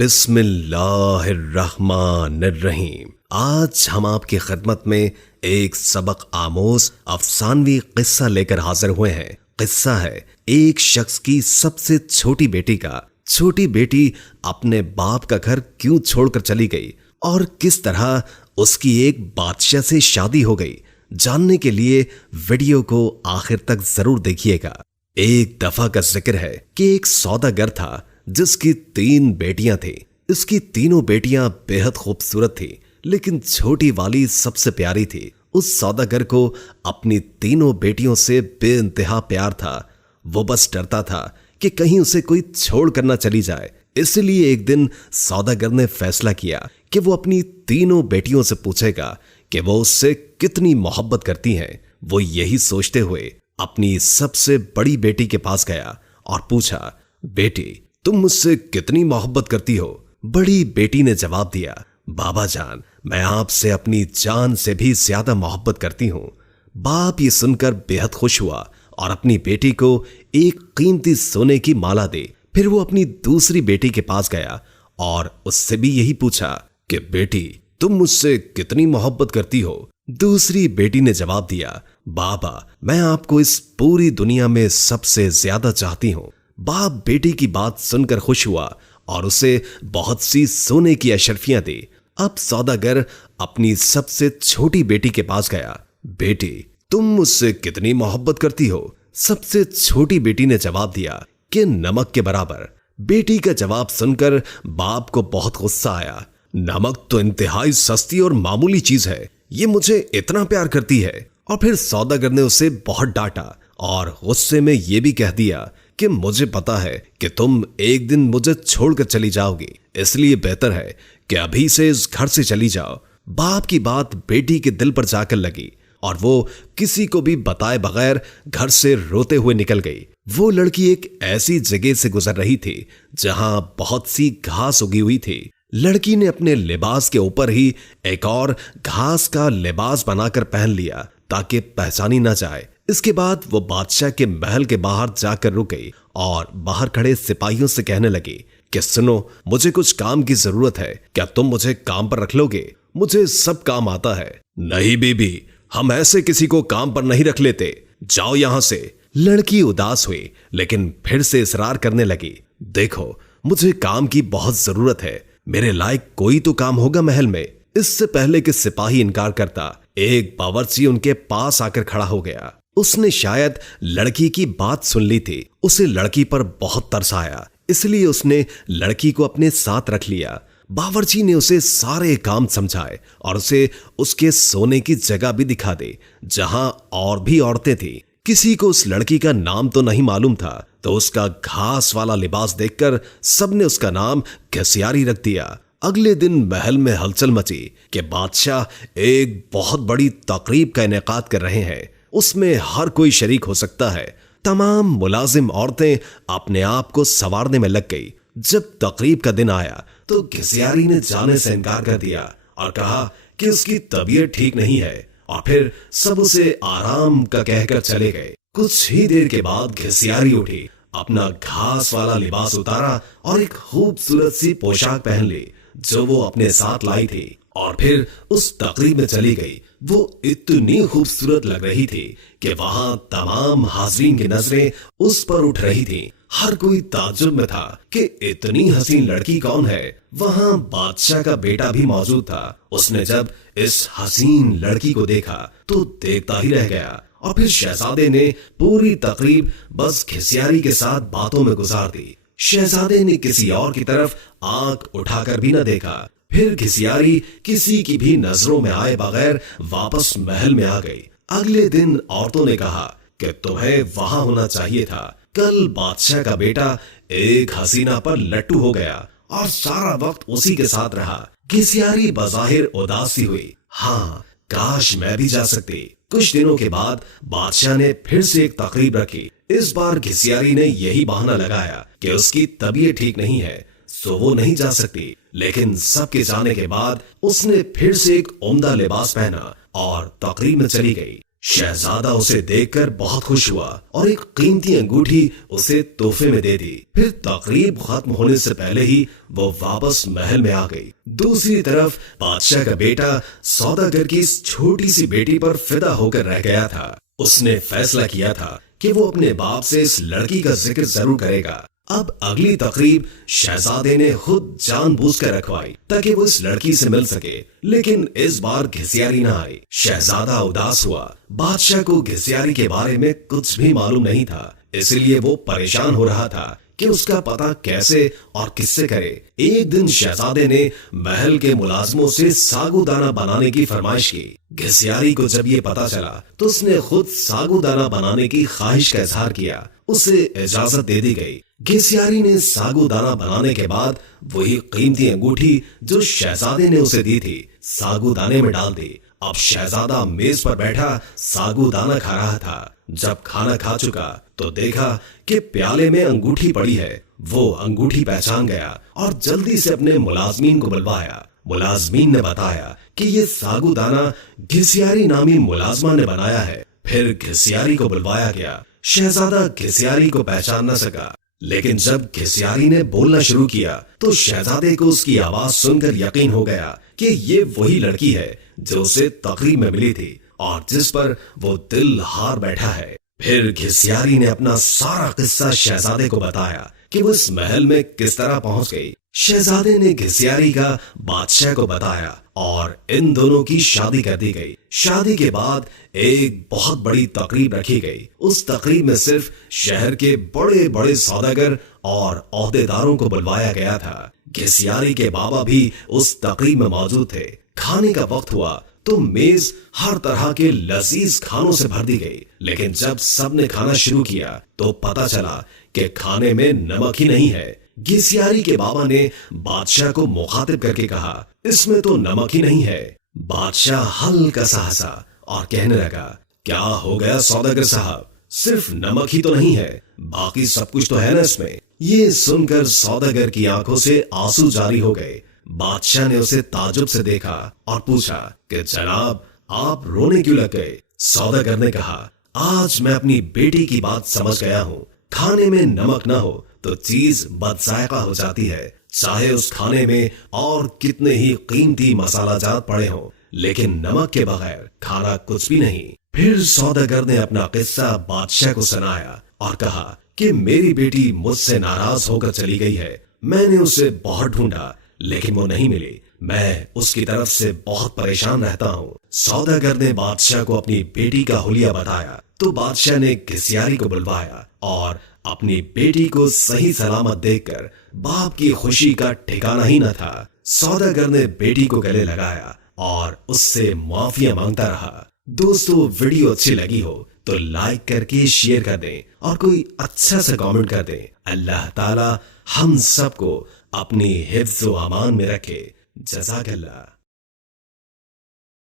बिस्मिल्लाहिर्रहमानिर्रहीम। आज हम आपकी खिदमत में एक सबक आमोज अफसानवी किस्सा लेकर हाजिर हुए हैं। किस्सा है एक शख्स की सबसे छोटी बेटी का। छोटी बेटी अपने बाप का घर क्यों छोड़कर चली गई और किस तरह उसकी एक बादशाह से शादी हो गई। जानने के लिए वीडियो को आखिर तक जरूर देखिएगा। एक दफा का जिक्र है कि एक सौदागर था जिसकी 3 बेटियां थी। इसकी तीनों बेटियां बेहद खूबसूरत थी, लेकिन छोटी वाली सबसे प्यारी थी। उस सौदागर को अपनी तीनों बेटियों से बेइंतहा प्यार था। वो बस डरता था कि कहीं उसे कोई छोड़ कर न चली जाए। इसलिए एक दिन सौदागर ने फैसला किया कि वो अपनी तीनों बेटियों से पूछेगा कि वो उससे कितनी मोहब्बत करती हैं। वो यही सोचते हुए अपनी सबसे बड़ी बेटी के पास गया और पूछा, बेटी तुम मुझसे कितनी मोहब्बत करती हो? बड़ी बेटी ने जवाब दिया, बाबा जान मैं आपसे अपनी जान से भी ज्यादा मोहब्बत करती हूँ। बाप ये सुनकर बेहद खुश हुआ और अपनी बेटी को एक कीमती सोने की माला दे। फिर वो अपनी दूसरी बेटी के पास गया और उससे भी यही पूछा कि बेटी तुम मुझसे कितनी मोहब्बत करती हो? दूसरी बेटी ने जवाब दिया, बाबा मैं आपको इस पूरी दुनिया में सबसे ज्यादा चाहती हूँ। बाप बेटी की बात सुनकर खुश हुआ और उसे बहुत सी सोने की अशर्फियां दी। अब सौदागर अपनी सबसे छोटी बेटी के पास गया, बेटी तुम मुझसे कितनी मोहब्बत करती हो? सबसे छोटी बेटी ने जवाब दिया कि नमक के बराबर। बेटी का जवाब सुनकर बाप को बहुत गुस्सा आया। नमक तो इंतहाई सस्ती और मामूली चीज है, ये मुझे इतना प्यार करती है। और फिर सौदागर ने उसे बहुत डांटा और गुस्से में यह भी कह दिया कि मुझे पता है कि तुम एक दिन मुझे छोड़कर चली जाओगी, इसलिए बेहतर है कि अभी से इस घर से चली जाओ। बाप की बात बेटी के दिल पर जाकर लगी और वो किसी को भी बताए बगैर घर से रोते हुए निकल गई। वो लड़की एक ऐसी जगह से गुजर रही थी जहां बहुत सी घास उगी हुई थी। लड़की ने अपने लिबास के ऊपर ही एक और घास का लिबास बनाकर पहन लिया ताकि पहचानी ना जाए। इसके बाद वो बादशाह के महल के बाहर जाकर रुक गई और बाहर खड़े सिपाहियों से कहने लगी कि सुनो, मुझे कुछ काम की जरूरत है, क्या तुम मुझे काम पर रख लोगे? मुझे सब काम आता है। नहीं बीबी, हम ऐसे किसी को काम पर नहीं रख लेते, जाओ यहां से। लड़की उदास हुई लेकिन फिर से इसरार करने लगी, देखो मुझे काम की बहुत जरूरत है, मेरे लायक कोई तो काम होगा महल में। इससे पहले कि सिपाही इनकार करता, एक बावर्ची उनके पास आकर खड़ा हो गया। उसने शायद लड़की की बात सुन ली थी। उसे लड़की पर बहुत तरस आया, इसलिए उसने लड़की को अपने साथ रख लिया। बावर्ची ने उसे सारे काम समझाए और उसे उसके सोने की जगह भी दिखा दी जहां और भी औरतें थी। किसी को उस लड़की का नाम तो नहीं मालूम था, तो उसका घास वाला लिबास देखकर सबने उसका नाम घसियारी रख दिया। अगले दिन महल में हलचल मची कि बादशाह एक बहुत बड़ी तकरीब का इनेकाद कर रहे हैं, उसमें हर कोई शरीक हो सकता है। तमाम मुलाजिम औरतें अपने आप को संवारने में लग गई। जब तकरीब का दिन आया तो घसियारी ने जाने से इनकार कर दिया और कहा कि उसकी तबीयत ठीक नहीं है, और फिर सब उसे आराम का कहकर चले गए। कुछ ही देर के बाद घसियारी उठी, अपना घास वाला लिबास उतारा और एक खूबसूरत सी पोशाक पहन ली जो वो अपने साथ लाई थी, और फिर उस तकरीब में चली गई। वो इतनी खूबसूरत लग रही थी कि वहां तमाम हाज़रीन की नजरें उस पर उठ रही थीं। हर कोई ताज्जुब में था कि इतनी हसीन लड़की कौन है। वहां बादशाह का बेटा भी मौजूद था। उसने जब इस हसीन लड़की को देखा तो देखता ही रह गया, और फिर शहजादे ने पूरी तकरीब बस घसियारी के साथ बातों में गुजार दी। शहजादे ने किसी और की तरफ आंख उठाकर भी न देखा। फिर घसियारी किसी की भी नजरों में आए बगैर वापस महल में आ गई। अगले दिन औरतों ने कहा कि तुम्हें वहां होना चाहिए था। कल बादशाह का बेटा एक हसीना पर लट्टू हो गया और सारा वक्त उसी के साथ रहा। घसियारी बज़ाहिर उदासी हुई, हाँ काश मैं भी जा सकती। कुछ दिनों के बाद बादशाह ने फिर से एक तकरीब रखी। इस बार घसियारी ने यही बहाना लगाया कि उसकी तबीयत ठीक नहीं है, सो वो नहीं जा सकती। लेकिन सबके जाने के बाद उसने फिर से एक उम्दा लिबास पहना और तकरीब में चली गई। शहजादा उसे देखकर बहुत खुश हुआ और एक कीमती अंगूठी उसे तोहफे में दे दी। फिर तकरीब खत्म होने से पहले ही वो वापस महल में आ गई। दूसरी तरफ बादशाह का बेटा सौदागर की इस छोटी सी बेटी पर फिदा होकर रह गया था। उसने फैसला किया था कि वो अपने बाप से इस लड़की का जिक्र जरूर करेगा। अब अगली तकरीब शहजादे ने खुद जानबूझकर रखवाई ताकि वो इस लड़की से मिल सके, लेकिन इस बार घिसियारी न आई। शहजादा उदास हुआ। बादशाह को घिसियारी के बारे में कुछ भी मालूम नहीं था, इसलिए वो परेशान हो रहा था कि उसका पता कैसे और किससे करे। एक दिन शहजादे ने महल के मुलाजमों से सागूदाना बनाने की फरमाइश की। घिसियारी को जब ये पता चला तो उसने खुद सागूदाना बनाने की ख्वाहिश का इजहार किया। उसे इजाजत दे दी गई। घिसियारी ने सागूदाना बनाने के बाद वही कीमती अंगूठी जो शहजादे ने उसे दी थी सागूदाने में डाल दी। अब शहजादा मेज पर बैठा सागूदाना खा रहा था। जब खाना खा चुका तो देखा कि प्याले में अंगूठी पड़ी है। वो अंगूठी पहचान गया और जल्दी से अपने मुलाजमीन को बुलवाया। मुलाजमीन ने बताया कि ये सागूदाना घिसियारी नामी मुलाजमा ने बनाया है। फिर घिसियारी को बुलवाया गया। शहजादा घिसियारी को पहचान न सका, लेकिन जब घिसियारी ने बोलना शुरू किया तो शहजादे को उसकी आवाज सुनकर यकीन हो गया कि ये वही लड़की है जो उसे तकरीब में मिली थी और जिस पर वो दिल हार बैठा है। फिर घिसियारी ने अपना सारा किस्सा शहजादे को बताया कि वो इस महल में किस तरह पहुंच गई। शहजादे ने घिसियारी का बादशाह को बताया और इन दोनों की शादी कर दी गई। शादी के बाद एक बहुत बड़ी तकरीब रखी गई। उस तकरीब में सिर्फ शहर के बड़े बड़े सौदागर और ओहदेदारों को बुलवाया गया था। घिसियारी के बाबा भी उस तकरीब में मौजूद थे। खाने का वक्त हुआ तो मेज हर तरह के लजीज खानों से भर दी गई, लेकिन जब सबने खाना शुरू किया तो पता चला कि खाने में नमक ही नहीं है। घिसियारी के बाबा ने बादशाह को मुखातिब करके कहा, इसमें तो नमक ही नहीं है। बादशाह हल्का सा हंसा और कहने लगा, क्या हो गया सौदागर साहब, सिर्फ नमक ही तो नहीं है, बाकी सब कुछ तो है ना इसमें। ये सुनकर सौदागर की आंखों से आंसू जारी हो गए। बादशाह ने उसे ताजुब से देखा और पूछा कि जनाब आप रोने क्यों लग गए। सौदागर ने कहा, आज मैं अपनी बेटी की बात समझ गया हूँ। खाने में नमक ना हो तो चीज बदजायका हो जाती है, चाहे उस खाने में और कितने ही कीमती मसाला जात पड़े हों, लेकिन नमक के बगैर खाना कुछ भी नहीं। फिर सौदागर ने अपना किस्सा बादशाह को सुनाया और कहा कि मेरी बेटी मुझसे नाराज होकर चली गई है। मैंने उसे बहुत ढूंढा लेकिन वो नहीं मिली। मैं उसकी तरफ से बहुत परेशान रहता हूँ। सौदागर ने बादशाह को अपनी बेटी का हुलिया बताया तो बादशाह ने घिसियारी को बुलवाया और अपनी बेटी को सही सलामत देखकर बाप की खुशी का ठिकाना ही न था। सौदागर ने बेटी को गले लगाया और उससे माफिया मांगता रहा। दोस्तों, वीडियो अच्छी लगी हो तो लाइक करके शेयर कर दें और कोई अच्छा सा कमेंट कर दें। अल्लाह ताला हम सबको अपनी हिफ्ज़ व अमान में रखे। जज़ाकल्लाह।